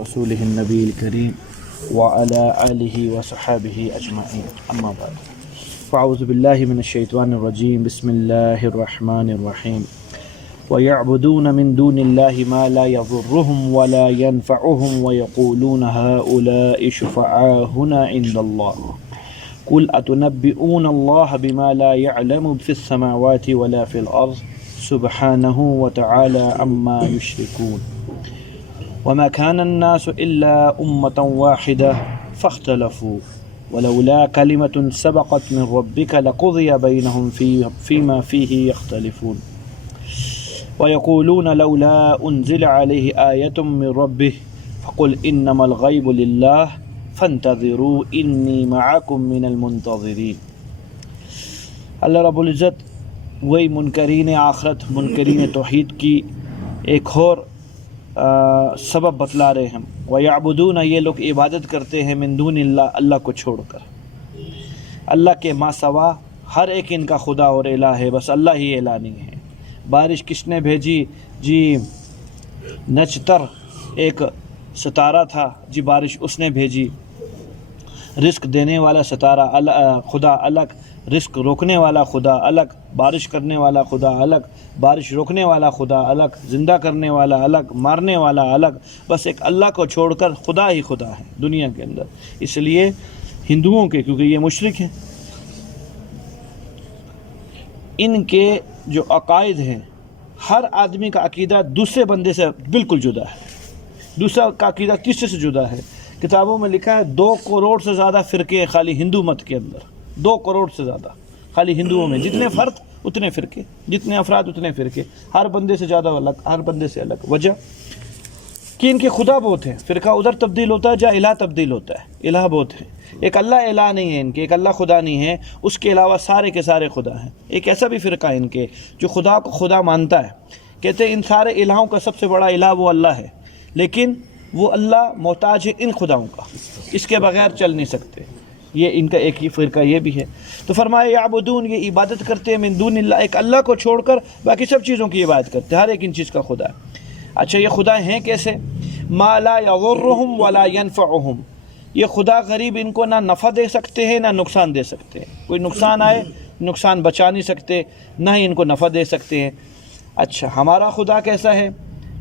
رسوله النبي الكريم وعلى آله وصحابه أجمعين أما بعد فأعوذ بالله من الشيطان الرجيم بسم الله الرحمن الرحيم ويعبدون من دون الله ما لا يضرهم ولا ينفعهم ويقولون هؤلاء شفعاؤنا عند الله قل أتنبئون الله بما لا يعلم في السماوات ولا في الأرض سبحانه وتعالى عما يشركون وما كان الناس إلا أمة واحدة فاختلفوا ولولا كلمة سبقت من ربك لقضي بينهم فيما فيه يختلفون ويقولون لولا أنزل عليه آية من ربه فقل إنما الغيب لله فانتظروا إني معكم من المنتظرين. اللہ رب العزت وہی منکرین آخرت منکرین توحید کی ایک اور سبب بتلا رہے ہیں. وَيَعْبُدُونَ یہ لوگ عبادت کرتے ہیں من دون اللہ اللہ کو چھوڑ کر. اللہ کے ما سوا ہر ایک ان کا خدا اور الہ ہے، بس اللہ ہی الہ نہیں ہے. بارش کس نے بھیجی؟ جی نچتر ایک ستارہ تھا، جی بارش اس نے بھیجی. رزق دینے والا ستارہ خدا الگ، رزق روکنے والا خدا الگ، بارش کرنے والا خدا الگ، بارش روکنے والا خدا الگ، زندہ کرنے والا الگ، مارنے والا الگ. بس ایک اللہ کو چھوڑ کر خدا ہی خدا ہے دنیا کے اندر. اس لیے ہندوؤں کے، کیونکہ یہ مشرک ہیں، ان کے جو عقائد ہیں، ہر آدمی کا عقیدہ دوسرے بندے سے بالکل جدا ہے. دوسرا کا عقیدہ تیسرے سے جدا ہے. کتابوں میں لکھا ہے 2 کروڑ سے زیادہ فرقے خالی ہندو مت کے اندر. 2 کروڑ سے زیادہ خالی ہندوؤں میں. جتنے فرد اتنے فرقے، جتنے افراد اتنے فرقے، ہر بندے سے زیادہ الگ، ہر بندے سے الگ. وجہ کہ ان کے خدا بہت ہیں. فرقہ ادھر تبدیل ہوتا ہے جہاں الہ تبدیل ہوتا ہے. الہ بہت ہے. ایک اللہ الہ نہیں ہے ان کے، ایک اللہ خدا نہیں ہے، اس کے علاوہ سارے کے سارے خدا ہیں. ایک ایسا بھی فرقہ ہے ان کے جو خدا کو خدا مانتا ہے. کہتے ہیں ان سارے الہوں کا سب سے بڑا الہ وہ اللہ ہے، لیکن وہ اللہ محتاج ہے ان خداؤں کا، اس کے بغیر چل نہیں سکتے. یہ ان کا ایک ہی فرقہ یہ بھی ہے. تو فرمایا یعبدون یہ عبادت کرتے ہیں من دون اللہ، ایک اللہ کو چھوڑ کر باقی سب چیزوں کی عبادت کرتے ہیں. ہر ایک ان چیز کا خدا ہے. اچھا یہ خدا ہیں کیسے؟ ما لا یضرهم ولا ينفعهم. یہ خدا غریب ان کو نہ نفع دے سکتے ہیں نہ نقصان دے سکتے ہیں. کوئی نقصان آئے نقصان بچا نہیں سکتے، نہ ہی ان کو نفع دے سکتے ہیں. اچھا ہمارا خدا کیسا ہے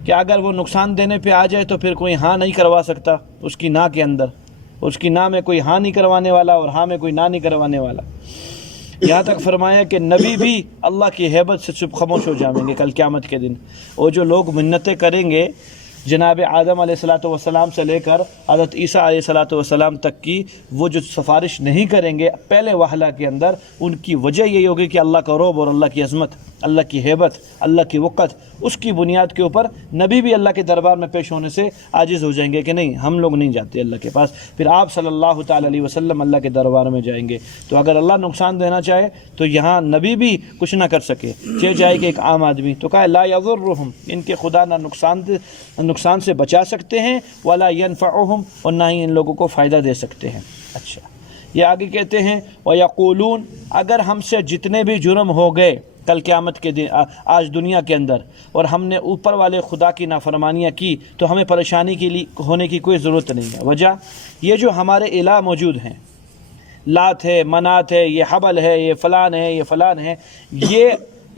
کہ اگر وہ نقصان دینے پہ آ جائے تو پھر کوئی ہاں نہیں کروا سکتا اس کی نا کے اندر. اس کی نا میں کوئی ہاں نہیں کروانے والا اور ہاں میں کوئی نا نہیں کروانے والا. یہاں تک فرمایا کہ نبی بھی اللہ کی ہیبت سے چپ خاموش ہو جائیں گے کل قیامت کے دن. اور جو لوگ منتیں کریں گے جناب آدم علیہ السلام سے لے کر حضرت عیسیٰ علیہ السلام تک کی، وہ جو سفارش نہیں کریں گے پہلے وہلہ کے اندر، ان کی وجہ یہی ہوگی کہ اللہ کا رعب اور اللہ کی عظمت، اللہ کی ہیبت، اللہ کی وقت، اس کی بنیاد کے اوپر نبی بھی اللہ کے دربار میں پیش ہونے سے عاجز ہو جائیں گے کہ نہیں ہم لوگ نہیں جاتے اللہ کے پاس. پھر آپ صلی اللہ تعالی علیہ وسلم اللہ کے دربار میں جائیں گے. تو اگر اللہ نقصان دینا چاہے تو یہاں نبی بھی کچھ نہ کر سکے، چاہے جائے کہ ایک عام آدمی. تو کہا لا یضرهم، ان کے خدا نہ نقصان سے بچا سکتے ہیں، ولا ينفعهم، اور نہ ہی ان لوگوں کو فائدہ دے سکتے ہیں. اچھا یہ آگے کہتے ہیں وَيَقُولُونَ اگر ہم سے جتنے بھی جرم ہو گئے کل قیامت کے دن آج دنیا کے اندر، اور ہم نے اوپر والے خدا کی نافرمانیاں کی، تو ہمیں پریشانی کے لیے ہونے کی کوئی ضرورت نہیں ہے. وجہ یہ جو ہمارے الہ موجود ہیں، لات ہے، منات ہے، یہ حبل ہے، یہ فلان ہے، یہ فلان ہے، یہ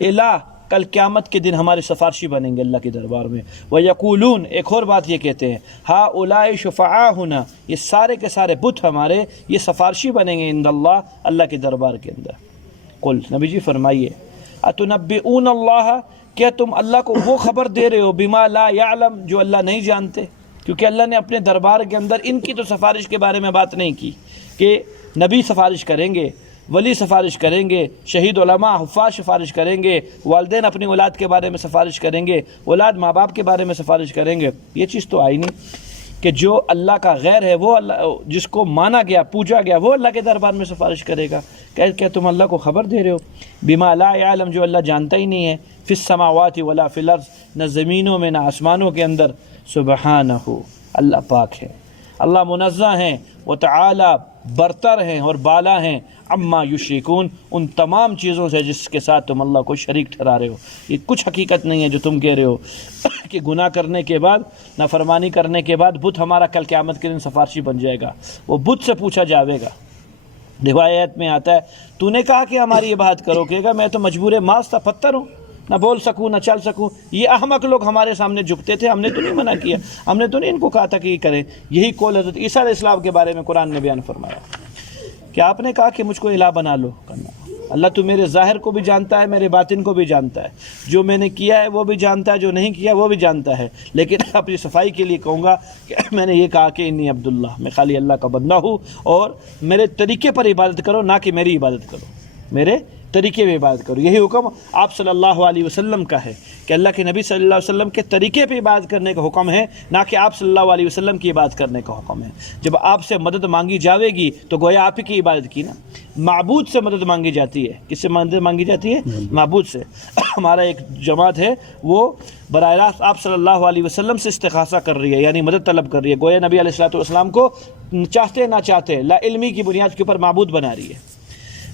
الہ کل قیامت کے دن ہمارے سفارشی بنیں گے اللہ کے دربار میں. وَيَقُولُونَ ایک اور بات یہ کہتے ہیں هَؤُلَاءِ شُفَعَاؤُنَا یہ سارے کے سارے بت ہمارے یہ سفارشی بنیں گے عند اللہ اللہ کے دربار کے اندر. قل نبی جی فرمائیے اتنبئون اللہ کیا تم اللہ کو وہ خبر دے رہے ہو بما لا یعلم جو اللہ نہیں جانتے؟ کیونکہ اللہ نے اپنے دربار کے اندر ان کی تو سفارش کے بارے میں بات نہیں کی کہ نبی سفارش کریں گے، ولی سفارش کریں گے، شہید علماء حفاظ سفارش کریں گے، والدین اپنی اولاد کے بارے میں سفارش کریں گے، اولاد ماں باپ کے بارے میں سفارش کریں گے. یہ چیز تو آئی نہیں کہ جو اللہ کا غیر ہے وہ اللہ جس کو مانا گیا پوجا گیا وہ اللہ کے دربار میں سفارش کرے گا. کیا تم اللہ کو خبر دے رہے ہو بما لا یعلم جو اللہ جانتا ہی نہیں ہے، فی السماوات ولا فی الارض نہ زمینوں میں نہ آسمانوں کے اندر، سبحانہ اللہ پاک ہے. اللہ منزہ ہیں، وہ تعالی برتر ہیں اور بالا ہیں، اما یشرکون، ان تمام چیزوں سے جس کے ساتھ تم اللہ کو شریک ٹھہرا رہے ہو۔ یہ کچھ حقیقت نہیں ہے جو تم کہہ رہے ہو کہ گناہ کرنے کے بعد، نافرمانی کرنے کے بعد بت ہمارا کل قیامت کے دن سفارشی بن جائے گا۔ وہ بت سے پوچھا جاوے گا، روایت میں آتا ہے تو نے کہا کہ ہماری عبادت کرو، کہے گا میں تو مجبور ماس تھا، پتھر ہوں، نہ بول سکوں نہ چل سکوں۔ یہ احمق لوگ ہمارے سامنے جھکتے تھے، ہم نے تو نہیں منع کیا، ہم نے تو نہیں ان کو کہا تھا کہ یہ کریں۔ یہی قول حضرت عیسیٰ علیہ السلام کے بارے میں قرآن نے بیان فرمایا کہ آپ نے کہا کہ مجھ کو الہ بنا لو، کرنا اللہ تو میرے ظاہر کو بھی جانتا ہے، میرے باطن کو بھی جانتا ہے، جو میں نے کیا ہے وہ بھی جانتا ہے، جو نہیں کیا وہ بھی جانتا ہے، لیکن اپنی صفائی کے لیے کہوں گا کہ میں نے یہ کہا کہ انی عبداللہ، میں خالی اللہ کا بندہ ہوں، اور میرے طریقے پر عبادت کرو، نہ کہ میری عبادت کرو، میرے طریقے پہ عبادت کرو۔ یہی حکم آپ صلی اللہ علیہ وسلم کا ہے کہ اللہ کے نبی صلی اللہ علیہ وسلم کے طریقے پہ عبادت کرنے کا حکم ہے، نہ کہ آپ صلی اللہ علیہ وسلم کی عبادت کرنے کا حکم ہے۔ جب آپ سے مدد مانگی جاوے گی تو گویا آپ ہی کی عبادت کی نا۔ معبود سے مدد مانگی جاتی ہے، کس سے مدد مانگی جاتی ہے؟ معبود سے۔ ہمارا ایک جماعت ہے وہ براہ راست آپ صلی اللہ علیہ وسلم سے استغاثہ کر رہی ہے، یعنی مدد طلب کر رہی ہے، گویا نبی علیہ السلام کو چاہتے نہ چاہتے لا علمی کی بنیاد کے اوپر معبود بنا رہی ہے۔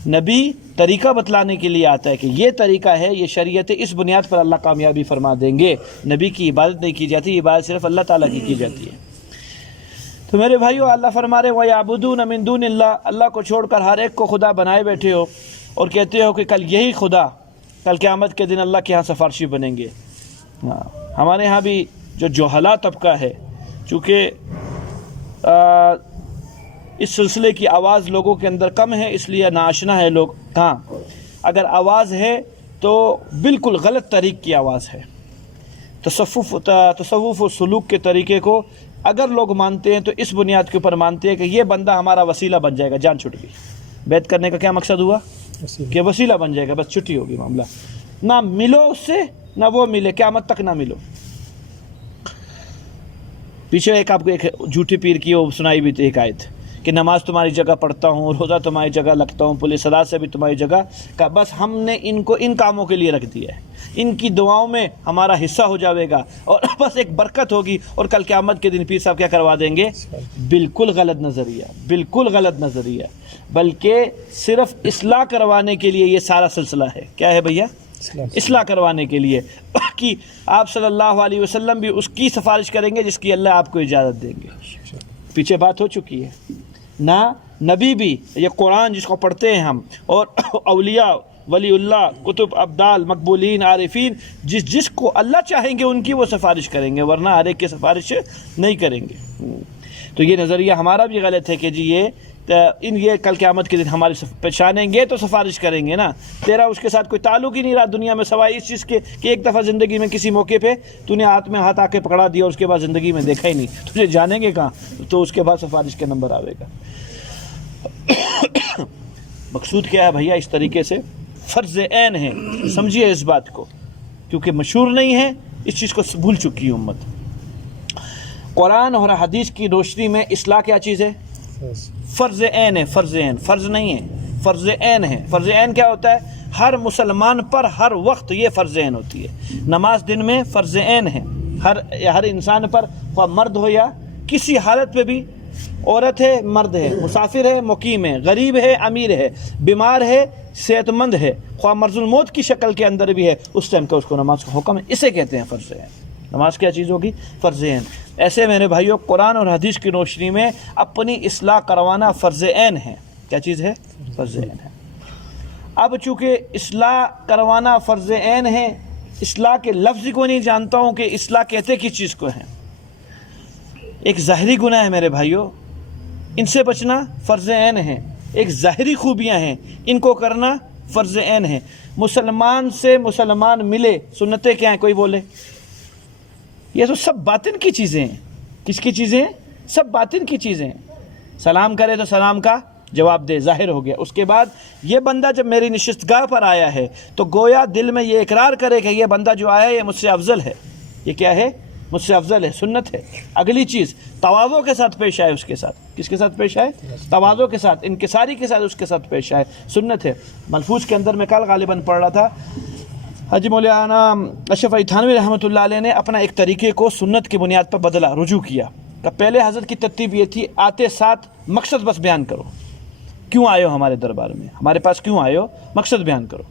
نبی طریقہ بتلانے کے لیے آتا ہے کہ یہ طریقہ ہے، یہ شریعت، اس بنیاد پر اللہ کامیابی فرما دیں گے۔ نبی کی عبادت نہیں کی جاتی، عبادت صرف اللہ تعالیٰ کی جاتی ہے۔ تو میرے بھائیو، اللہ فرما رہے وَيَعْبُدُونَ مِن دُونِ اللَّهِ، اللہ کو چھوڑ کر ہر ایک کو خدا بنائے بیٹھے ہو اور کہتے ہو کہ کل یہی خدا کل قیامت کے دن اللہ کے ہاں سفارشی بنیں گے۔ ہمارے ہاں بھی جو جوہلا طبقہ ہے، چونکہ اس سلسلے کی آواز لوگوں کے اندر کم ہے، اس لیے ناآشنا ہے لوگ۔ ہاں اگر آواز ہے تو بالکل غلط طریق کی آواز ہے۔ تصوف و سلوک کے طریقے کو اگر لوگ مانتے ہیں تو اس بنیاد کے اوپر مانتے ہیں کہ یہ بندہ ہمارا وسیلہ بن جائے گا، جان چھٹ گئی۔ بیعت کرنے کا کیا مقصد ہوا؟ کہ وسیلہ بن جائے گا، بس چھٹی ہوگی معاملہ، نہ ملو اس سے نہ وہ ملے، قیامت تک نہ ملو۔ پیچھے ایک آپ کو ایک جھوٹی پیر کی وہ سنائی بھی تھی ایک آیت کہ نماز تمہاری جگہ پڑھتا ہوں، روزہ تمہاری جگہ لگتا ہوں، پولیس صدا سے بھی تمہاری جگہ کا، بس ہم نے ان کو ان کاموں کے لیے رکھ دیا ہے، ان کی دعاؤں میں ہمارا حصہ ہو جاوے گا اور بس ایک برکت ہوگی، اور کل قیامت کے دن پیر صاحب کیا کروا دیں گے؟ بالکل غلط نظریہ، بالکل غلط نظریہ، بلکہ صرف اصلاح کروانے کے لیے یہ سارا سلسلہ ہے۔ کیا ہے بھیا؟ اصلاح کروانے کے لیے کہ آپ صلی اللہ علیہ وسلم بھی اس کی سفارش کریں گے جس کی اللہ آپ کو اجازت دیں گے۔ پیچھے بات ہو چکی ہے نہ، نبی بھی، یہ قرآن جس کو پڑھتے ہیں ہم، اور اولیاء، ولی اللہ، کتب، ابدال، مقبولین، عارفین، جس کو اللہ چاہیں گے ان کی وہ سفارش کریں گے، ورنہ ہر ایک کی سفارش نہیں کریں گے۔ تو یہ نظریہ ہمارا بھی غلط ہے کہ جی یہ کل قیامت کے دن ہماری پہچانیں گے تو سفارش کریں گے نا، تیرا اس کے ساتھ کوئی تعلق ہی نہیں رہا دنیا میں، سوائے اس چیز کے کہ ایک دفعہ زندگی میں کسی موقع پہ تو نے ہاتھ میں ہاتھ آ کے پکڑا دیا، اس کے بعد زندگی میں دیکھا ہی نہیں، تجھے جانیں گے کہاں؟ تو اس کے بعد سفارش کا نمبر آئے گا۔ مقصود کیا ہے بھیا؟ اس طریقے سے فرض عین ہے، سمجھیے اس بات کو، کیونکہ مشہور نہیں ہے، اس چیز کو بھول چکی ہے امت۔ قرآن اور حدیث کی روشنی میں اصلاح کیا چیز ہے؟ فرض عین ہے، فرض عین، فرض نہیں ہے، فرض عین ہے۔ فرض عین کیا ہوتا ہے؟ ہر مسلمان پر ہر وقت یہ فرض عین ہوتی ہے۔ نماز دن میں فرض عین ہے، ہر انسان پر، خواہ مرد ہو یا کسی حالت پہ بھی، عورت ہے، مرد ہے، مسافر ہے، مقیم ہے، غریب ہے، امیر ہے، بیمار ہے، صحت مند ہے، خواہ مرض الموت کی شکل کے اندر بھی ہے، اس ٹائم کا اس کو نماز کا حکم ہے۔ اسے کہتے ہیں فرض عین۔ نماز کیا چیز ہوگی؟ فرض عین۔ ایسے میرے بھائیوں، قرآن اور حدیث کی روشنی میں اپنی اصلاح کروانا فرض عین ہے۔ کیا چیز ہے؟ فرض عین ہے۔ اب چونکہ اصلاح کروانا فرض عین ہے، اصلاح کے لفظ کو نہیں جانتا ہوں کہ اصلاح کہتے کس چیز کو ہیں۔ ایک ظاہری گناہ ہے میرے بھائیوں، ان سے بچنا فرض عین ہے۔ ایک ظاہری خوبیاں ہیں، ان کو کرنا فرض عین ہے۔ مسلمان سے مسلمان ملے، سنتیں کیا ہیں؟ کوئی بولے؟ یہ تو سب باطن کی چیزیں ہیں۔ کس کی چیزیں ہیں؟ سب باطن کی چیزیں ہیں۔ سلام کرے تو سلام کا جواب دے، ظاہر ہو گیا۔ اس کے بعد یہ بندہ جب میری نشستگاہ پر آیا ہے تو گویا دل میں یہ اقرار کرے کہ یہ بندہ جو آیا ہے یہ مجھ سے افضل ہے۔ یہ کیا ہے؟ مجھ سے افضل ہے، سنت ہے۔ اگلی چیز تواضع کے ساتھ پیش آئے، اس کے ساتھ کس کے ساتھ پیش آئے؟ تواضع کے ساتھ، انکساری کے ساتھ اس کے ساتھ پیش آئے، سنت ہے۔ ملفوظ کے اندر میں کل غالباً پڑھ رہا تھا، حاجی مولانا اشرف علی تھانوی رحمۃ اللہ علیہ نے اپنا ایک طریقے کو سنت کی بنیاد پر بدلا، رجوع کیا کہ پہلے حضرت کی ترتیب یہ تھی آتے ساتھ مقصد بس بیان کرو، کیوں آئے ہو ہمارے دربار میں، ہمارے پاس کیوں آئے ہو، مقصد بیان کرو،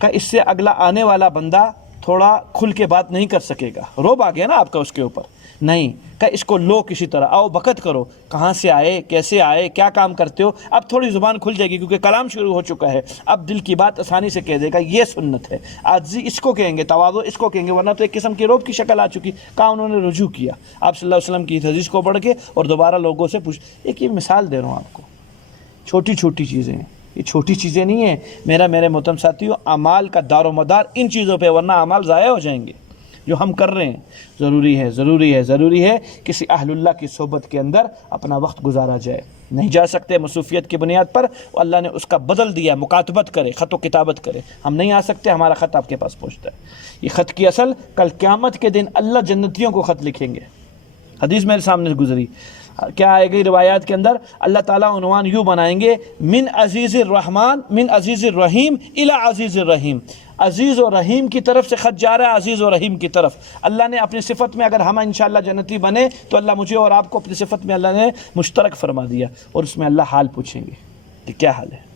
کہ اس سے اگلا آنے والا بندہ تھوڑا کھل کے بات نہیں کر سکے گا، روب آ گیا نا آپ کا اس کے اوپر، نہیں کہ اس کو لو کسی طرح، آؤ بکت کرو، کہاں سے آئے، کیسے آئے، کیا کام کرتے ہو، اب تھوڑی زبان کھل جائے گی کیونکہ کلام شروع ہو چکا ہے، اب دل کی بات آسانی سے کہہ دے گا، یہ سنت ہے، عاجزی اس کو کہیں گے، تواضع اس کو کہیں گے، ورنہ تو ایک قسم کی روب کی شکل آ چکی، کہاں انہوں نے رجوع کیا آپ صلی اللہ علیہ وسلم کی حدیث کو پڑھ کے اور دوبارہ لوگوں سے پوچھ، ایک یہ مثال دے رہا ہوں آپ کو، چھوٹی چھوٹی چیزیں ہیں، یہ چھوٹی چیزیں نہیں ہیں، میرے محترم ساتھیو، اعمال کا دار و مدار ان چیزوں پہ، ورنہ اعمال ضائع ہو جائیں گے جو ہم کر رہے ہیں۔ ضروری ہے کسی اہل اللہ کی صحبت کے اندر اپنا وقت گزارا جائے، نہیں جا سکتے مصروفیت کی بنیاد پر، اللہ نے اس کا بدل دیا، مکاتبت کرے، خط و کتابت کرے، ہم نہیں آ سکتے، ہمارا خط آپ کے پاس پہنچتا ہے، یہ خط کی اصل کل قیامت کے دن اللہ جنتیوں کو خط لکھیں گے، حدیث میرے سامنے گزری، کیا آئے گئی روایات کے اندر، اللہ تعالیٰ عنوان یوں بنائیں گے، من عزیز الرحمن من عزیز الرحیم الی عزیز الرحیم، عزیز و رحیم کی طرف سے خط جا رہا ہے عزیز و رحیم کی طرف، اللہ نے اپنی صفت میں، اگر ہم انشاءاللہ جنتی بنے تو اللہ مجھے اور آپ کو اپنی صفت میں اللہ نے مشترک فرما دیا، اور اس میں اللہ حال پوچھیں گے کہ کیا حال ہے۔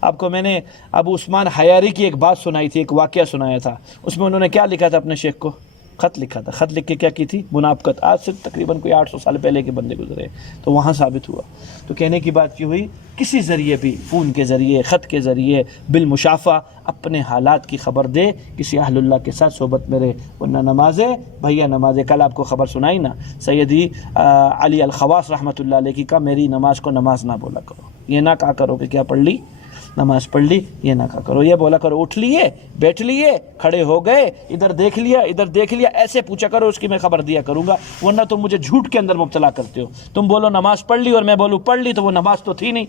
آپ کو میں نے ابو عثمان حیاری کی ایک بات سنائی تھی، ایک واقعہ سنایا تھا، اس میں انہوں نے کیا لکھا تھا، اپنے شیخ کو خط لکھا تھا، خط لکھ کے کیا کی تھی، منافقت، آج سے تقریباً کوئی 800 سال پہلے کے بندے گزرے، تو وہاں ثابت ہوا، تو کہنے کی بات کی ہوئی، کسی ذریعے بھی، فون کے ذریعے، خط کے ذریعے، بالمشافہ اپنے حالات کی خبر دے، کسی اہل اللہ کے ساتھ صحبت میں رہے، ورنہ نمازیں بھیا نمازیں، کل آپ کو خبر سنائی نا سیدی علی الخواص رحمۃ اللہ علیہ کی، کا میری نماز کو نماز نہ بولا کرو، یہ نہ کہا کرو کہ کیا پڑھ لی، نماز پڑھ لی، یہ نہ کہا کرو، یہ بولا کرو اٹھ لیے، بیٹھ لیے، کھڑے ہو گئے، ادھر دیکھ لیا، ایسے پوچھا کرو، اس کی میں خبر دیا کروں گا، ورنہ تم مجھے جھوٹ کے اندر مبتلا کرتے ہو، تم بولو نماز پڑھ لی اور میں بولوں پڑھ لی، تو وہ نماز تو تھی نہیں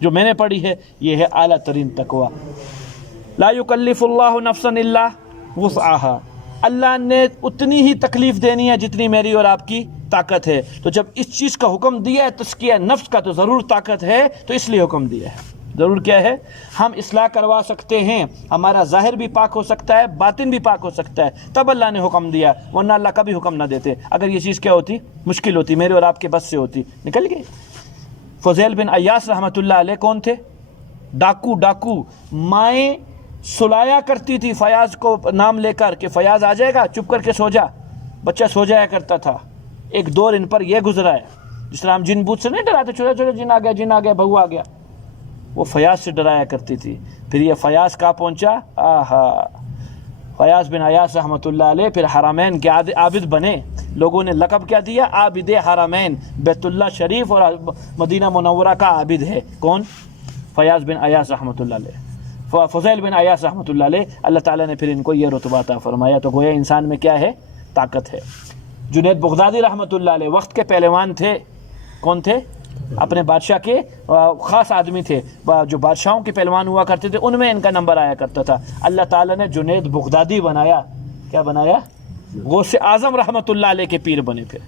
جو میں نے پڑھی ہے، یہ ہے اعلیٰ ترین تقویٰ۔ لا یکلف اللہ نفسا الا وسعها، اللہ نے اتنی ہی تکلیف دینی ہے جتنی میری اور آپ کی طاقت ہے، تو جب اس چیز کا حکم دیا ہے تزکیہ نفس کا، تو ضرور طاقت ہے، تو اس لیے حکم دیا ہے، ضرور کیا ہے، ہم اصلاح کروا سکتے ہیں، ہمارا ظاہر بھی پاک ہو سکتا ہے، باطن بھی پاک ہو سکتا ہے، تب اللہ نے حکم دیا، ورنہ اللہ کبھی حکم نہ دیتے، اگر یہ چیز کیا ہوتی، مشکل ہوتی، میرے اور آپ کے بس سے ہوتی، نکل گئے۔ فضیل بن عیاس رحمۃ اللہ علیہ کون تھے، ڈاکو، مائیں سلایا کرتی تھی فیاض کو نام لے کر کہ فیاض آ جائے گا، چپ کر کے سو جا، بچہ سو جایا کرتا تھا، ایک دور ان پر یہ گزرا ہے، جس طرح ہم جن بوت سے نہیں ڈراتے، چھوٹے جن آ گیا، بہو آ گیا، وہ فیاض سے ڈرایا کرتی تھی، پھر یہ فیاض کہاں پہنچا، فیاض بن عیاس رحمۃ اللہ علیہ پھر حرمین کے عابد بنے، لوگوں نے لقب کیا دیا، عابد حرمین، بیت اللہ شریف اور مدینہ منورہ کا عابد ہے، کون، فیاض بن عیاس رحمۃ اللہ علیہ، فضیل بن عیاس رحمۃ اللہ علیہ، اللہ تعالیٰ نے پھر ان کو یہ رتبہ عطا فرمایا، تو گویا انسان میں کیا ہے، طاقت ہے۔ جنید بغدادی رحمۃ اللہ علیہ وقت کے پہلوان تھے، کون تھے، اپنے بادشاہ کے خاص آدمی تھے، جو بادشاہوں کے پہلوان ہوا کرتے تھے ان میں ان کا نمبر آیا کرتا تھا، اللہ تعالیٰ نے جنید بغدادی بنایا، کیا بنایا، غوث اعظم رحمۃ اللہ علیہ کے پیر بنے، پھر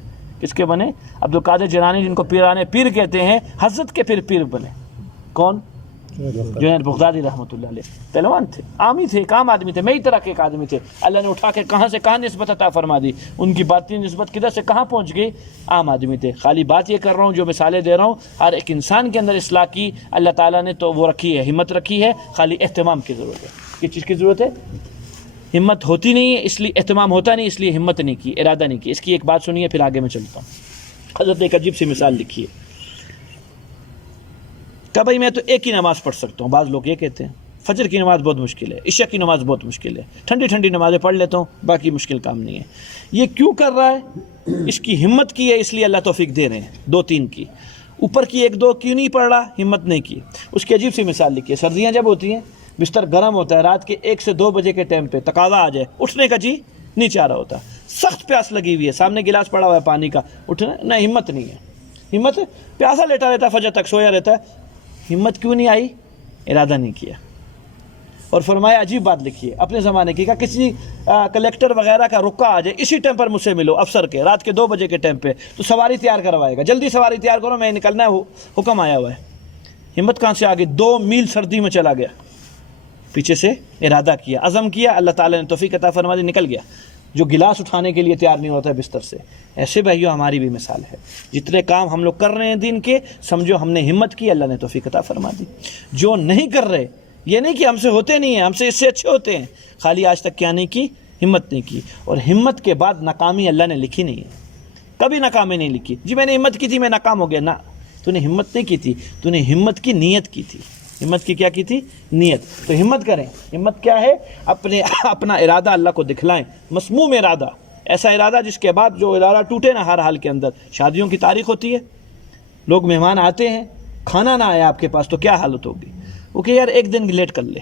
کس کے بنے، عبدالقادر جیلانی جن کو پیرانے پیر کہتے ہیں، حضرت کے پھر پیر بنے، کون، جنید بغدادی رحمۃ اللہ علیہ، پہلوان تھے، عامی تھے، ایک عام آدمی تھے، میری طرح کے ایک آدمی تھے، اللہ نے اٹھا کے کہاں سے کہاں نسبت عطا فرما دی، ان کی باطنی نسبت کدھر سے کہاں پہنچ گئی، عام آدمی تھے۔ خالی بات یہ کر رہا ہوں، جو مثالیں دے رہا ہوں، ہر ایک انسان کے اندر اصلاح کی اللہ تعالیٰ نے تو وہ رکھی ہے، ہمت رکھی ہے، خالی اہتمام کی ضرورت ہے۔ کس چیز کی ضرورت ہے، ہمت ہوتی نہیں ہے، اس لیے اہتمام ہوتا نہیں، اس لیے ہمت نہیں کی، ارادہ نہیں کی۔ اس کی ایک بات سنیے پھر آگے میں چلتا ہوں۔ حضرت ایک عجیب سی مثال لکھی ہے کہ بھائی میں تو ایک ہی نماز پڑھ سکتا ہوں، بعض لوگ یہ کہتے ہیں فجر کی نماز بہت مشکل ہے، عشاء کی نماز بہت مشکل ہے، ٹھنڈی نمازیں پڑھ لیتا ہوں، باقی مشکل کام نہیں ہے۔ یہ کیوں کر رہا ہے، اس کی ہمت کی ہے، اس لیے اللہ توفیق دے رہے ہیں، 2-3 کی، اوپر کی 1-2 کیوں نہیں پڑھ رہا، ہمت نہیں کی۔ اس کی عجیب سی مثال لکھی ہے، سردیاں جب ہوتی ہیں، بستر گرم ہوتا ہے، رات کے 1 سے 2 بجے کے ٹائم پہ تقاضا آ جائے، اٹھنے کا جی نہیں چاہ رہا ہوتا، سخت پیاس لگی ہوئی ہے، سامنے گلاس پڑا ہوا ہے پانی کا، اٹھنا نہ، ہمت نہیں ہے، ہمت، پیاسا لیٹا رہتا ہے، فجر تک سویا رہتا ہے، ہمت کیوں نہیں آئی، ارادہ نہیں کیا۔ اور فرمایا عجیب بات لکھی ہے اپنے زمانے کی، کہ کسی کلیکٹر وغیرہ کا رکا آ جائے، اسی ٹائم پر مجھ سے ملو، افسر کے، رات کے 2 بجے کے ٹائم پہ، تو سواری تیار کروائے گا، جلدی سواری تیار کرو، میں نکلنا ہے، حکم آیا ہوا ہے۔ ہمت کہاں سے آ گئی، 2 میل سردی میں چلا گیا، پیچھے سے ارادہ کیا، عزم کیا، اللہ تعالیٰ نے توفیق عطا فرما دی، نکل گیا۔ جو گلاس اٹھانے کے لیے تیار نہیں ہوتا ہے بستر سے۔ ایسے بھائیوں ہماری بھی مثال ہے، جتنے کام ہم لوگ کر رہے ہیں دین کے، سمجھو ہم نے ہمت کی، اللہ نے توفیق عطا فرما دی۔ جو نہیں کر رہے، یہ نہیں کہ ہم سے ہوتے نہیں ہیں، ہم سے اس سے اچھے ہوتے ہیں، خالی آج تک کیا نہیں کی، ہمت نہیں کی۔ اور ہمت کے بعد ناکامی اللہ نے لکھی نہیں ہے، کبھی ناکامی نہیں لکھی۔ جی میں نے ہمت کی تھی میں ناکام ہو گیا، نہ، تو نے ہمت نہیں کی تھی، تو نے ہمت کی نیت کی تھی۔ ہمت کی کیا کی تھی؟ نیت۔ تو ہمت کریں۔ ہمت کیا ہے؟ اپنا ارادہ اللہ کو دکھلائیں، مسموم ارادہ، ایسا ارادہ جس کے بعد جو ارادہ ٹوٹے نہ ہر حال کے اندر۔ شادیوں کی تاریخ ہوتی ہے، لوگ مہمان آتے ہیں، کھانا نہ آئے آپ کے پاس تو کیا حالت ہوگی؟ وہ کہ یار ایک دن لیٹ کر لے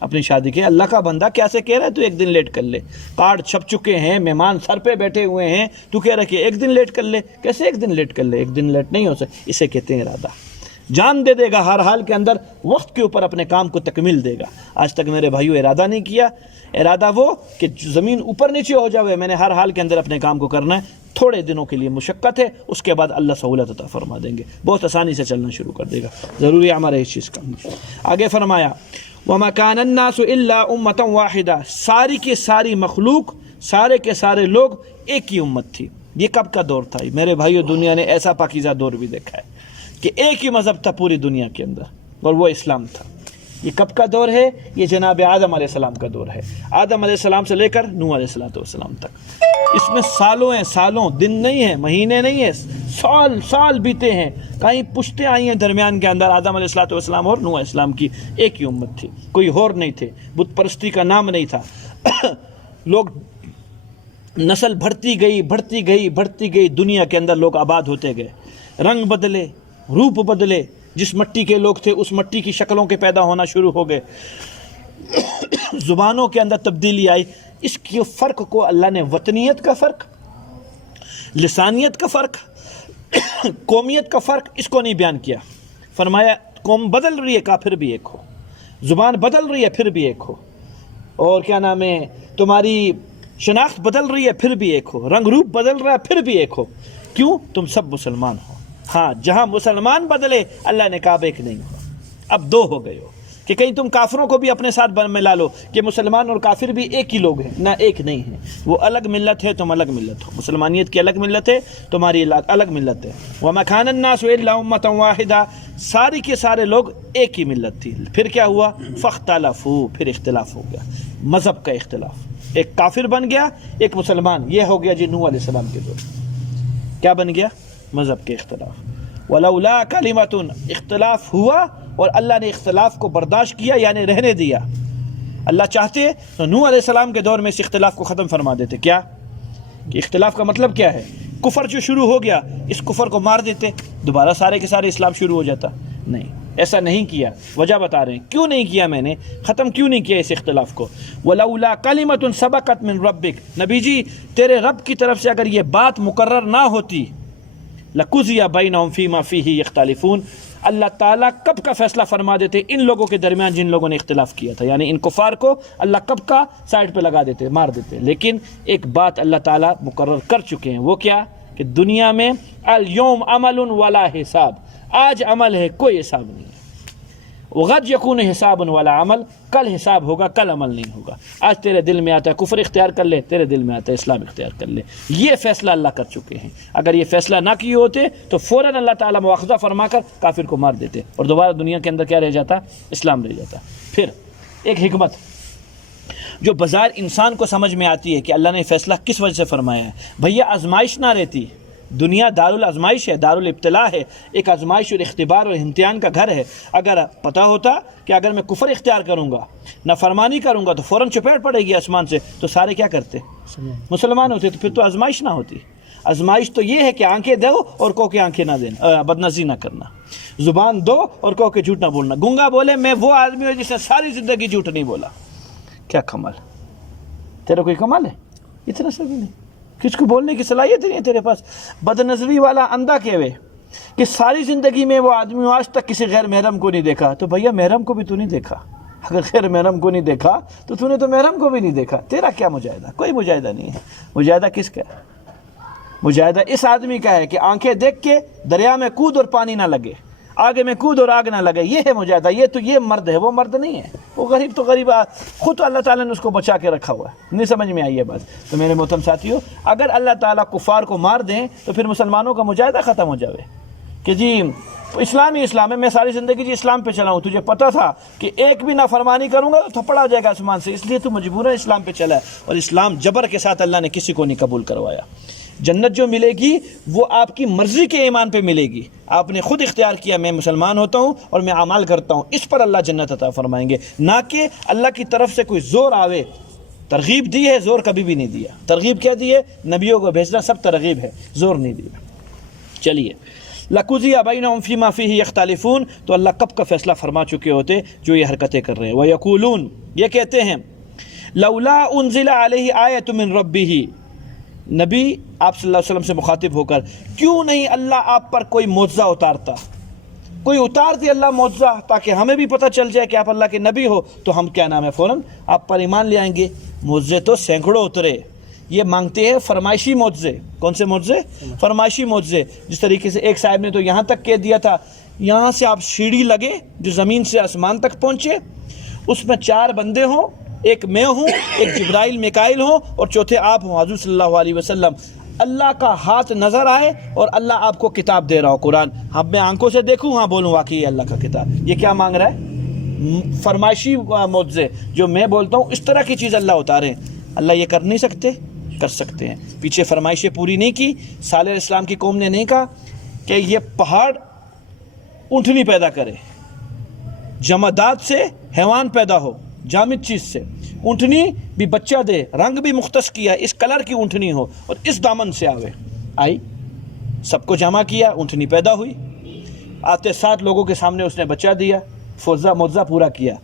اپنی شادی کے، اللہ کا بندہ کیسے کہہ رہا ہے تو ایک دن لیٹ کر لے، کارڈ چھپ چکے ہیں، مہمان سر پہ بیٹھے ہوئے ہیں، تو کہہ رہا کہ ایک دن لیٹ کر لے، کیسے ایک دن لیٹ کر لے؟ ایک دن لیٹ نہیں ہو سکتا، اسے کہتے ہیں ارادہ۔ جان دے دے گا ہر حال کے اندر، وقت کے اوپر اپنے کام کو تکمیل دے گا۔ آج تک میرے بھائیو ارادہ نہیں کیا، ارادہ وہ کہ زمین اوپر نیچے ہو جاوے، میں نے ہر حال کے اندر اپنے کام کو کرنا ہے، تھوڑے دنوں کے لیے مشقت ہے، اس کے بعد اللہ سہولت عطا فرما دیں گے، بہت آسانی سے چلنا شروع کر دے گا۔ ضروری عمل ہے اس چیز کا۔ آگے فرمایا وَمَا كَانَ النَّاسُ إِلَّا أُمَّةً وَاحِدَةً، ساری کی ساری مخلوق، سارے کے سارے لوگ ایک ہی امت تھی۔ یہ کب کا دور تھا میرے بھائیو؟ دنیا نے ایسا پاکیزہ دور بھی دیکھا ہے کہ ایک ہی مذہب تھا پوری دنیا کے اندر، اور وہ اسلام تھا۔ یہ کب کا دور ہے؟ یہ جناب آدم علیہ السلام کا دور ہے، آدم علیہ السلام سے لے کر نوح علیہ السلام تک۔ اس میں سالوں ہیں، سالوں، دن نہیں ہیں، مہینے نہیں ہیں، سال سال بیتے ہیں، کہیں پشتیں آئی ہیں درمیان کے اندر۔ آدم علیہ السلام اور نوح علیہ السلام کی ایک ہی امت تھی، کوئی اور نہیں تھے، بت پرستی کا نام نہیں تھا۔ لوگ نسل بڑھتی گئی بڑھتی گئی بڑھتی گئی، دنیا کے اندر لوگ آباد ہوتے گئے، رنگ بدلے، روپ بدلے، جس مٹی کے لوگ تھے اس مٹی کی شکلوں کے پیدا ہونا شروع ہو گئے، زبانوں کے اندر تبدیلی آئی۔ اس کی فرق کو اللہ نے وطنیت کا فرق، لسانیت کا فرق، قومیت کا فرق، اس کو نہیں بیان کیا۔ فرمایا قوم بدل رہی ہے کافر بھی ایک ہو، زبان بدل رہی ہے پھر بھی ایک ہو، اور کیا نام ہے، تمہاری شناخت بدل رہی ہے پھر بھی ایک ہو، رنگ روپ بدل رہا ہے پھر بھی ایک ہو۔ کیوں؟ تم سب مسلمان ہو۔ ہاں، جہاں مسلمان بدلے اللہ نے کہا ایک نہیں ہو، اب دو ہو گئے ہو، کہ کہیں تم کافروں کو بھی اپنے ساتھ ملا لو کہ مسلمان اور کافر بھی ایک ہی لوگ ہیں، نہ، ایک نہیں ہیں، وہ الگ ملت ہے، تم الگ ملت ہو، مسلمانیت کی الگ ملت ہے، تمہاری الگ ملت ہے۔ وَمَا كَانَ النَّاسُ إِلَّا أُمَّةً وَاحِدَةً، ساری کے سارے لوگ ایک ہی ملت تھی۔ پھر کیا ہوا؟ فَاخْتَلَفُوا، پھر اختلاف ہو گیا، مذہب کا اختلاف، ایک کافر بن گیا ایک مسلمان، یہ ہو گیا جی نوح علیہ السلام کے دور۔ کیا بن گیا؟ مذہب کے اختلاف۔ وَلَوْلَا كَلِمَةٌ، اختلاف ہوا اور اللہ نے اختلاف کو برداشت کیا، یعنی رہنے دیا۔ اللہ چاہتے تو نوح علیہ السلام کے دور میں اس اختلاف کو ختم فرما دیتے۔ کیا کہ اختلاف کا مطلب کیا ہے؟ کفر جو شروع ہو گیا اس کفر کو مار دیتے، دوبارہ سارے کے سارے اسلام شروع ہو جاتا۔ نہیں، ایسا نہیں کیا۔ وجہ بتا رہے ہیں کیوں نہیں کیا، میں نے ختم کیوں نہیں کیا اس اختلاف کو۔ وَلَوْلَا كَلِمَةٌ سَبَقَتْ مِنْ رَبِّكَ، نبی جی تیرے رب کی طرف سے اگر یہ بات مقرر نہ ہوتی، لَقُضِيَ بَيْنَهُمْ فِي مَا فِيهِ يَخْتَلِفُونَ، اللہ تعالیٰ کب کا فیصلہ فرما دیتے ان لوگوں کے درمیان جن لوگوں نے اختلاف کیا تھا، یعنی ان کفار کو اللہ کب کا سائڈ پہ لگا دیتے، مار دیتے۔ لیکن ایک بات اللہ تعالیٰ مقرر کر چکے ہیں، وہ کیا کہ دنیا میں اليوم عمل ولا حساب، آج عمل ہے کوئی حساب نہیں ہے، وغد یکون حساب ولا عمل، کل حساب ہوگا کل عمل نہیں ہوگا۔ آج تیرے دل میں آتا ہے کفر اختیار کر لے، تیرے دل میں آتا ہے اسلام اختیار کر لے، یہ فیصلہ اللہ کر چکے ہیں۔ اگر یہ فیصلہ نہ کیے ہوتے تو فوراً اللہ تعالیٰ مواخذہ فرما کر کافر کو مار دیتے اور دوبارہ دنیا کے اندر کیا رہ جاتا؟ اسلام رہ جاتا۔ پھر ایک حکمت جو بظاہر انسان کو سمجھ میں آتی ہے کہ اللہ نے فیصلہ کس وجہ سے فرمایا ہے۔ بھیا آزمائش نہ رہتی، دنیا دار الازمائش ہے، دار الابتلاء ہے، ایک آزمائش اور اختبار اور امتحان کا گھر ہے۔ اگر پتہ ہوتا کہ اگر میں کفر اختیار کروں گا، نافرمانی کروں گا تو فوراً چپیٹ پڑے گی آسمان سے، تو سارے کیا کرتے؟ مسلمان ہوتے، تو پھر تو آزمائش نہ ہوتی۔ آزمائش تو یہ ہے کہ آنکھیں دو اور کہو کہ آنکھیں نہ دینا، بدنظری نہ کرنا، زبان دو اور کہو کہ جھوٹ نہ بولنا، گنگا بولے میں وہ آدمی ہوں جس نے ساری زندگی جھوٹ نہیں بولا۔ کیا کمال، تیرا کوئی کمال ہے؟ اتنا سب بھی نہیں، کس کو بولنے کی صلاحیت نہیں ہے تیرے پاس۔ بد نظری والا اندھا کہوے کہ ساری زندگی میں وہ آدمی آج تک کسی غیر محرم کو نہیں دیکھا، تو بھیا محرم کو بھی تو نہیں دیکھا۔ اگر غیر محرم کو نہیں دیکھا تو نے تو محرم کو بھی نہیں دیکھا، تیرا کیا مجاہدہ؟ کوئی مجاہدہ نہیں ہے۔ مجاہدہ کس کا ہے؟ مجاہدہ اس آدمی کا ہے کہ آنکھیں دیکھ کے دریا میں کود اور پانی نہ لگے، آگے میں کود اور آگ نہ لگے، یہ ہے مجاہدہ. یہ مرد ہے، وہ مرد نہیں ہے. وہ غریب تو غریب خود تو اللہ تعالیٰ نے اس کو بچا کے رکھا ہوا ہے. نہیں سمجھ میں آئی یہ بات؟ تو میرے محترم ساتھیو، اگر اللہ تعالیٰ کفار کو مار دیں تو پھر مسلمانوں کا مجاہدہ ختم ہو جاوے کہ جی اسلام ہی اسلام ہے، میں ساری زندگی جی اسلام پہ چلا ہوں، تجھے پتہ تھا کہ ایک بھی نافرمانی کروں گا تو تھپڑ آ جائے گا آسمان سے، اس لیے تو مجبوراً اسلام پہ چلا ہے. اور اسلام جبر کے ساتھ اللہ نے کسی کو نہیں قبول کروایا. جنت جو ملے گی وہ آپ کی مرضی کے ایمان پہ ملے گی. آپ نے خود اختیار کیا میں مسلمان ہوتا ہوں اور میں اعمال کرتا ہوں، اس پر اللہ جنت عطا فرمائیں گے، نہ کہ اللہ کی طرف سے کوئی زور آوے. ترغیب دی ہے، زور کبھی بھی نہیں دیا. ترغیب کیا دی ہے؟ نبیوں کو بھیجنا سب ترغیب ہے، زور نہیں دیا. چلیے، لَقُضِيَ بَيْنَهُمْ فِيمَا فِيهِ يَخْتَلِفُونَ، تو اللہ کب کا فیصلہ فرما چکے ہوتے جو یہ حرکتیں کر رہے ہیں. وَيَقُولُونَ، یہ کہتے ہیں لَوْلَا أُنزِلَ عَلَيْهِ آیَةٌ مِّن رَبِّهِ، نبی آپ صلی اللہ علیہ وسلم سے مخاطب ہو کر، کیوں نہیں اللہ آپ پر کوئی معجزہ اتارتا، کوئی اتار دی اللہ معجزہ تاکہ ہمیں بھی پتہ چل جائے کہ آپ اللہ کے نبی ہو، تو ہم کیا نام ہے فوراً آپ پر ایمان لے آئیں گے. معجزے تو سینکڑوں اترے، یہ مانگتے ہیں فرمائشی معجزے. کون سے معجزے؟ فرمائشی معجزے. جس طریقے سے ایک صاحب نے تو یہاں تک کہہ دیا تھا، یہاں سے آپ سیڑھی لگے جو زمین سے آسمان تک پہنچے، اس میں 4 بندے ہوں، ایک میں ہوں، ایک جبرائیل میکائیل ہوں اور چوتھے آپ ہوں حضور صلی اللہ علیہ وسلم. اللہ کا ہاتھ نظر آئے اور اللہ آپ کو کتاب دے رہا ہو قرآن، ہم میں آنکھوں سے دیکھوں، ہاں بولوں واقعی یہ اللہ کا کتاب. یہ کیا مانگ رہا ہے؟ فرمائشی معجزے. جو میں بولتا ہوں اس طرح کی چیز اللہ اتارے. اللہ یہ کر نہیں سکتے؟ کر سکتے ہیں. پیچھے فرمائشیں پوری نہیں کی. صالح علیہ السلام کی قوم نے نہیں کہا کہ یہ پہاڑ اونٹنی پیدا کرے، جمادات سے حیوان پیدا ہو، جامد چیز سے اونٹنی بھی بچہ دے، رنگ بھی مختص کیا، اس کلر کی اونٹنی ہو اور اس دامن سے آئی. سب کو جمع کیا، اونٹنی پیدا ہوئی. آتے 7 لوگوں کے سامنے اس نے بچہ دیا، معجزہ پورا کیا.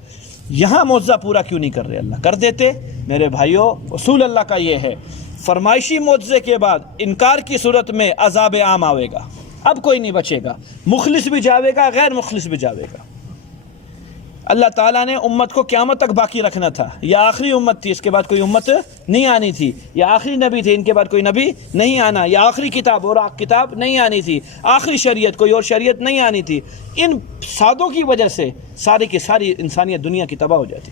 یہاں معجزہ پورا کیوں نہیں کر رہے؟ اللہ کر دیتے. میرے بھائیوں، اصول اللہ کا یہ ہے، فرمائشی معجزے کے بعد انکار کی صورت میں عذاب عام آئے گا. اب کوئی نہیں بچے گا، مخلص بھی جاوے گا، غیر مخلص بھی جاوے گا. اللہ تعالیٰ نے امت کو قیامت تک باقی رکھنا تھا. یہ آخری امت تھی، اس کے بعد کوئی امت نہیں آنی تھی. یہ آخری نبی تھے، ان کے بعد کوئی نبی نہیں آنا. یہ آخری کتاب اور کتاب نہیں آنی تھی. آخری شریعت، کوئی اور شریعت نہیں آنی تھی. ان سادوں کی وجہ سے ساری کی ساری انسانیت دنیا کی تباہ ہو جاتی،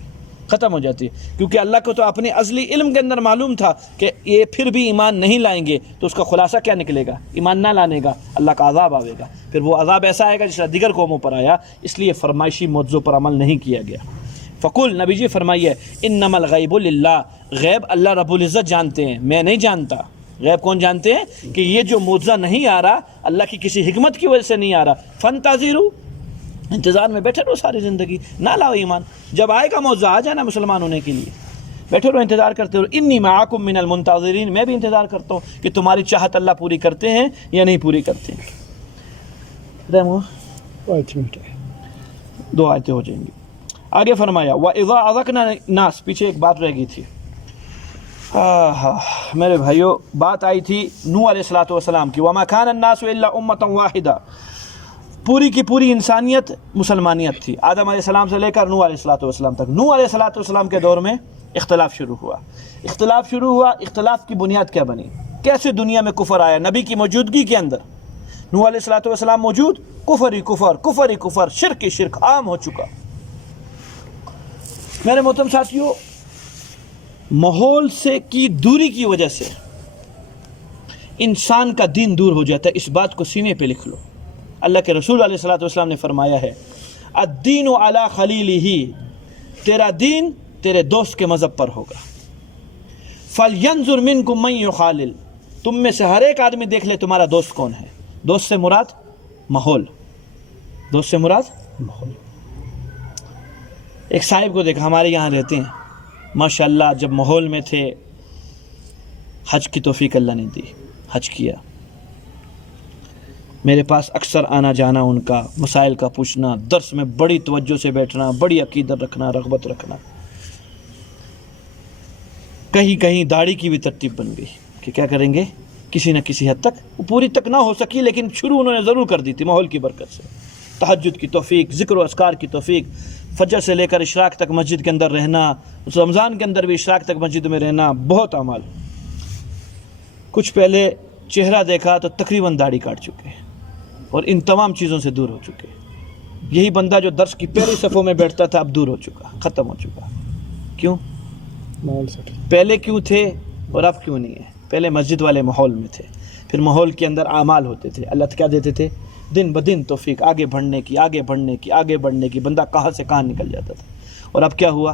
ختم ہو جاتی. کیونکہ اللہ کو تو اپنے ازلی علم کے اندر معلوم تھا کہ یہ پھر بھی ایمان نہیں لائیں گے، تو اس کا خلاصہ کیا نکلے گا؟ ایمان نہ لانے گا اللہ کا عذاب آئے گا. پھر وہ عذاب ایسا آئے گا جس طرح دیگر قوموں پر آیا. اس لیے فرمائشی معجزوں پر عمل نہیں کیا گیا. فقل، نبی جی فرمائیے، انما الغیب للہ، غیب اللہ رب العزت جانتے ہیں، میں نہیں جانتا. غیب کون جانتے ہیں؟ کہ یہ جو معجزہ نہیں آ رہا اللہ کی کسی حکمت کی وجہ سے نہیں آ رہا. فانتظروا، انتظار میں بیٹھے رہو ساری زندگی، نہ لاؤ ایمان. جب آئے گا معجزہ آ جانا مسلمان ہونے کے لیے. بیٹھے رہو، انتظار کرتے رہو. انی معاکم من المنتظرین، میں بھی انتظار کرتا ہوں کہ تمہاری چاہت اللہ پوری کرتے ہیں یا نہیں پوری کرتے ہیں. 2 آیتیں ہو جائیں گی. آگے فرمایا وَإِذَا أَذَقْنَا النَّاسَ، پیچھے ایک بات رہ گئی تھی. میرے بھائیو، بات آئی تھی نوح علیہ السلام کی. وَمَا كَانَ النَّاسُ إِلَّا أُمَّةً وَاحِدَةً، پوری کی پوری انسانیت مسلمانیت تھی، آدم علیہ السلام سے لے کر نوح علیہ السلام تک. نوح علیہ السلام کے دور میں اختلاف شروع ہوا. اختلاف کی بنیاد کیا بنی؟ کیسے دنیا میں کفر آیا نبی کی موجودگی کے اندر؟ نوح علیہ السلام موجود، کفر ہی کفر، شرک ہی شرک عام ہو چکا. میرے محترم ساتھیوں، ماحول سے کی دوری کی وجہ سے انسان کا دین دور ہو جاتا ہے. اس بات کو سینے پہ لکھ لو. اللہ کے رسول علیہ السلام نے فرمایا ہے، الدین علی خلیلہ، تیرا دین تیرے دوست کے مذہب پر ہوگا. فلینظر منکم من یخالل، تم میں سے ہر ایک آدمی دیکھ لے تمہارا دوست کون ہے. دوست سے مراد ماحول، دوست سے مراد ماحول. ایک صاحب کو دیکھا، ہمارے یہاں رہتے ہیں ماشاءاللہ، جب ماحول میں تھے حج کی توفیق اللہ نے دی، حج کیا. میرے پاس اکثر آنا جانا ان کا، مسائل کا پوچھنا، درس میں بڑی توجہ سے بیٹھنا، بڑی عقیدت رکھنا، رغبت رکھنا. کہیں داڑھی کی بھی ترتیب بن گئی کہ کیا کریں گے، کسی نہ کسی حد تک، وہ پوری تک نہ ہو سکی لیکن شروع انہوں نے ضرور کر دی تھی ماحول کی برکت سے. تہجد کی توفیق، ذکر و اذکار کی توفیق، فجر سے لے کر اشراق تک مسجد کے اندر رہنا، اس رمضان کے اندر بھی اشراق تک مسجد میں رہنا، بہت اعمال. کچھ پہلے چہرہ دیکھا تو تقریباً داڑھی کاٹ چکے اور ان تمام چیزوں سے دور ہو چکے. یہی بندہ جو درس کی پہلی صفوں میں بیٹھتا تھا اب دور ہو چکا، ختم ہو چکا. کیوں؟ پہلے کیوں تھے اور اب کیوں نہیں ہے؟ پہلے مسجد والے ماحول میں تھے، پھر ماحول کے اندر اعمال ہوتے تھے، اللہ کیا دیتے تھے؟ دن بدن توفیق، آگے بڑھنے کی، آگے بڑھنے کی، آگے بڑھنے کی. بندہ کہاں سے کہاں نکل جاتا تھا. اور اب کیا ہوا؟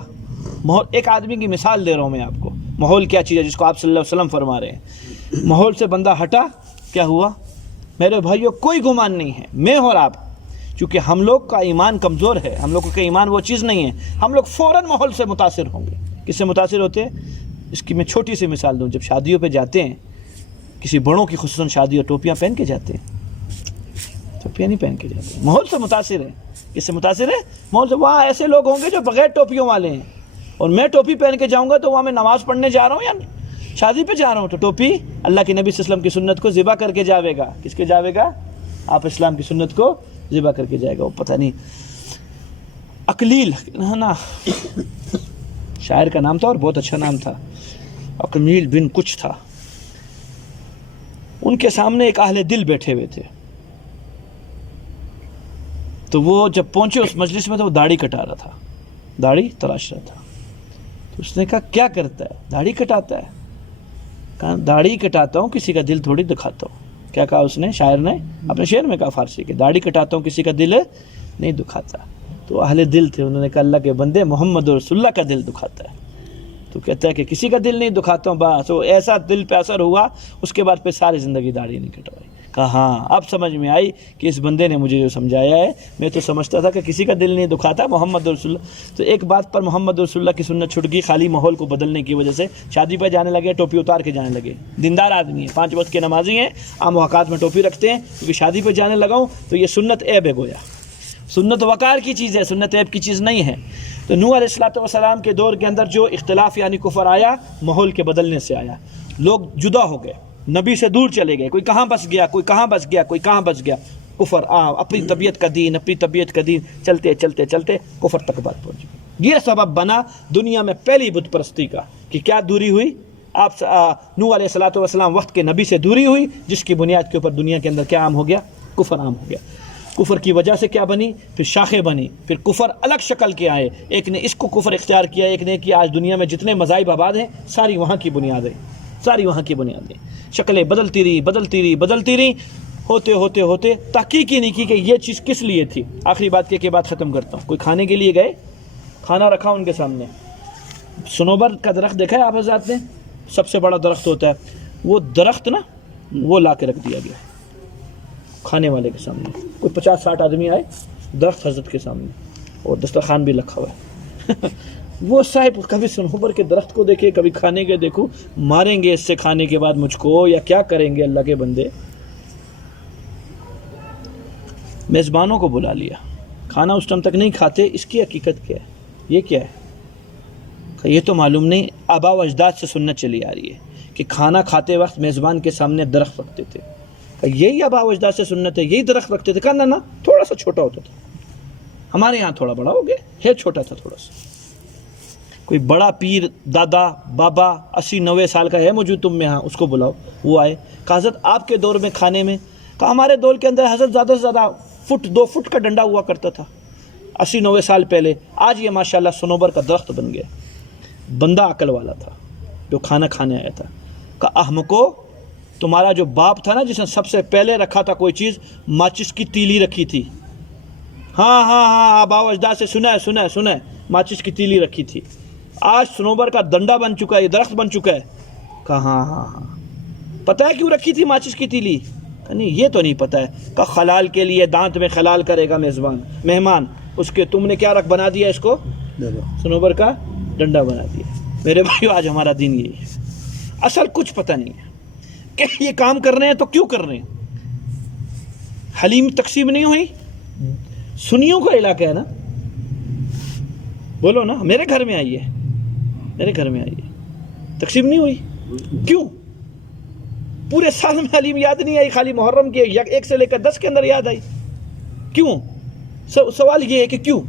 ماحول، ایک آدمی کی مثال دے رہا ہوں میں آپ کو. ماحول کیا چیز ہے جس کو آپ صلی اللہ علیہ وسلم فرما رہے ہیں؟ ماحول سے بندہ ہٹا، کیا ہوا؟ میرے بھائیوں کوئی گمان نہیں ہے، میں اور آپ، چونکہ ہم لوگ کا ایمان کمزور ہے، ہم لوگوں کا ایمان وہ چیز نہیں ہے، ہم لوگ فوراً ماحول سے متاثر ہوں گے. کس سے متاثر ہوتے ہیں؟ اس کی میں چھوٹی سی مثال دوں. جب شادیوں پہ جاتے ہیں، کسی بڑوں کی خصوصاً شادی اور ٹوپیاں پہن کے جاتے ہیں، ٹوپیاں نہیں پہن کے جاتے ہیں. ماحول سے متاثر ہے. کس سے متاثر ہے؟ ماحول سے. وہاں ایسے لوگ ہوں گے جو بغیر ٹوپیوں والے ہیں، اور میں ٹوپی پہن کے جاؤں گا تو وہاں میں نماز پڑھنے جا رہا ہوں یا شادی پہ جا رہا ہوں. تو ٹوپی اللہ کے نبی صلی اللہ علیہ وسلم کی سنت کو ذبح کر کے جاوے گا. کس کے جاوے گا؟ آپ اسلام کی سنت کو ذبح کر کے جائے گا. وہ پتہ نہیں اقلیل نا شاعر کا نام تھا اور بہت اچھا نام تھا، اقلیل بن کچھ تھا. ان کے سامنے ایک اہل دل بیٹھے ہوئے تھے. تو وہ جب پہنچے اس مجلس میں تو وہ داڑھی کٹا رہا تھا، داڑھی تراش رہا تھا. تو اس نے کہا کیا کرتا ہے؟ داڑھی کٹاتا ہے. کہا داڑھی کٹاتا ہوں، کسی کا دل تھوڑی دکھاتا ہوں. کیا کہا اس نے؟ شاعر نے اپنے شعر میں کہا فارسی کہ داڑھی کٹاتا ہوں، کسی کا دل نہیں دکھاتا. تو اہل دل تھے، انہوں نے کہا اللہ کے بندے، محمد رسول اللہ کا دل دکھاتا ہے. تو کہتا ہے کہ کسی کا دل نہیں دکھاتا ہوں. بس وہ ایسا دل پہ اثر ہوا، اس کے بعد پہ ساری زندگی داڑھی نہیں کٹوائی. کہا ہاں اب سمجھ میں آئی کہ اس بندے نے مجھے جو سمجھایا ہے. میں تو سمجھتا تھا کہ کسی کا دل نہیں دکھاتا، محمد رسول اللہ. تو ایک بات پر محمد رسول اللہ کی سنت چھٹ گئی، خالی ماحول کو بدلنے کی وجہ سے. شادی پہ جانے لگے، ٹوپی اتار کے جانے لگے. دیندار آدمی ہیں، 5 وقت کے نمازی ہیں، عام اوقات میں ٹوپی رکھتے ہیں. کیونکہ شادی پہ جانے لگا ہوں تو یہ سنت عیب ہے. گویا سنت وقار کی چیز ہے، سنت عیب کی چیز نہیں ہے. تو نوح علیہ السلام کے دور کے اندر جو اختلاف یعنی کفر آیا، ماحول کے بدلنے سے آیا. لوگ جدا ہو گئے، نبی سے دور چلے گئے. کوئی کہاں بس گیا، کوئی کہاں بس گیا، کوئی کہاں بس گیا. کفر اپنی طبیعت کا دین، اپنی طبیعت کا دین، چلتے چلتے چلتے کفر تک بات پہنچ گئی. یہ سبب بنا دنیا میں پہلی بت پرستی کا. کہ کیا دوری ہوئی؟ آپ نوح علیہ السلام وقت کے نبی سے دوری ہوئی، جس کی بنیاد کے اوپر دنیا کے اندر کیا عام ہو گیا؟ کفر عام ہو گیا. کفر کی وجہ سے کیا بنی؟ پھر شاخیں بنی، پھر کفر الگ شکل کے آئے. ایک نے اس کو کفر اختیار کیا، ایک نے کہ آج دنیا میں جتنے مذاہب آباد ہیں ساری وہاں کی بنیادیں، ساری وہاں کی بنیادیں. شکلیں بدلتی رہی بدلتی رہی بدلتی رہی، ہوتے ہوتے ہوتے تحقیق ہی نہیں کی کہ یہ چیز کس لیے تھی. آخری بات کے بعد ختم کرتا ہوں. کوئی کھانے کے لیے گئے، کھانا رکھا ان کے سامنے. صنوبر کا درخت دیکھا ہے آپ حضرات نے؟ سب سے بڑا درخت ہوتا ہے وہ درخت نا، وہ لا کے رکھ دیا گیا کھانے والے کے سامنے. کوئی 50-60 آدمی آئے، درخت حضرت کے سامنے اور دسترخوان بھی رکھا ہوا ہے. وہ صاحب کبھی صنوبر کے درخت کو دیکھے، کبھی کھانے کے دیکھو. ماریں گے اس سے کھانے کے بعد مجھ کو یا کیا کریں گے؟ اللہ کے بندے، میزبانوں کو بلا لیا، کھانا اس ٹائم تک نہیں کھاتے. اس کی حقیقت کیا ہے؟ یہ کیا ہے؟ یہ تو معلوم نہیں. آبا و اجداد سے سنت چلی آ رہی ہے کہ کھانا کھاتے وقت میزبان کے سامنے درخت رکھتے تھے. یہی آبا و اجداد سے سنت ہے، یہی درخت رکھتے تھے. کہا نہ تھوڑا سا چھوٹا ہوتا تھا. ہمارے یہاں تھوڑا بڑا ہو گیا ہے، چھوٹا تھا تھوڑا سا. کوئی بڑا پیر، دادا، بابا 80-90 سال کا ہے موجود تم میں یہاں، اس کو بلاؤ. وہ آئے. کہا حضرت آپ کے دور میں کھانے میں؟ کہا ہمارے دور کے اندر حضرت زیادہ سے زیادہ 1-2 فٹ کا ڈنڈا ہوا کرتا تھا 80-90 سال پہلے. آج یہ ماشاءاللہ صنوبر کا درخت بن گیا. بندہ عقل والا تھا جو کھانا کھانے آیا تھا. کہا احمقو، تمہارا جو باپ تھا نا جس نے سب سے پہلے رکھا تھا کوئی چیز، ماچس کی تیلی رکھی تھی. ہاں ہاں ہاں، آبا و اجداد سے سنا ہے ماچس کی تیلی رکھی تھی. آج صنوبر کا ڈنڈا بن چکا ہے، یہ درخت بن چکا ہے. کہا ہاں ہاں ہاں. پتہ ہے کیوں رکھی تھی ماچس کی تیلی؟ نہیں یہ تو نہیں پتہ ہے. کہا خلال کے لیے، دانت میں خلال کرے گا مہمان، اس کے تم نے کیا بنا دیا اس کو؟ صنوبر کا ڈنڈا بنا دیا. میرے بھائیو آج ہمارا دین یہی ہے. اصل کچھ پتہ نہیں ہے کہ یہ کام کر رہے ہیں تو کیوں کر رہے ہیں. حلیم تقسیم نہیں ہوئی، سنیوں کا علاقہ ہے نا. بولو نا، میرے گھر میں آئیے، میرے گھر میں آئیے. تقسیم نہیں ہوئی کیوں؟ پورے سال میں حلیم یاد نہیں آئی، خالی محرم کے 1 سے لے کر 10 کے اندر یاد آئی. کیوں؟ سوال یہ ہے کہ کیوں؟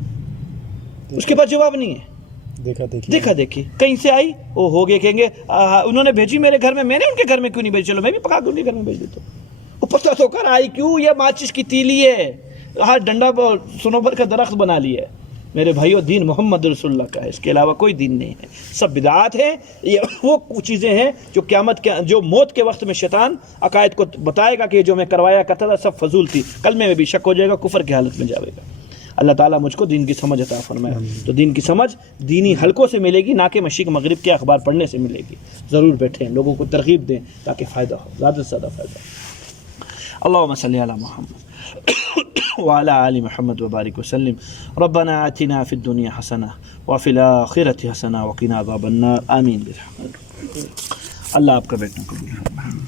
اس کے پاس جواب نہیں ہے. دیکھا دیکھی کہیں سے آئی، وہ ہو گئے، کہیں گے انہوں نے بھیجی میرے گھر میں ان کے گھر میں کیوں نہیں بھیجی؟ چلو میں بھی پکا کے ان کے گھر میں بھیج دیتا ہوں. وہ پتہ تو کر آئی کیوں؟ یہ ماچس کی تیلی ہے. ہر ڈنڈا سنوبر کا درخت بنا لیا ہے. میرے بھائیو دین محمد رسول اللہ کا ہے، اس کے علاوہ کوئی دین نہیں ہے. سب بدعات ہیں. یہ وہ چیزیں ہیں جو جو موت کے وقت میں شیطان عقائد کو بتائے گا کہ جو میں کروایا کرتا تھا سب فضول تھی، کلمے میں بھی شک ہو جائے گا، کفر کی حالت میں جاوے گا. اللہ تعالیٰ مجھ کو دین کی سمجھ عطا فرمائے. تو دین کی سمجھ دینی حلقوں سے ملے گی، نہ کہ مشرق مغرب کے اخبار پڑھنے سے ملے گی. ضرور بیٹھیں، لوگوں کو ترغیب دیں تاکہ فائدہ ہو، زیادہ سے زیادہ فائدہ ہو. اللهم صل على محمد وعلى آل محمد وبارك وسلم. ربنا آتنا في الدنيا حسنة وفي الآخرة حسنة وقنا عذاب النار. آمین. اللہ آپ کا بیٹھنا قبول فرمائے.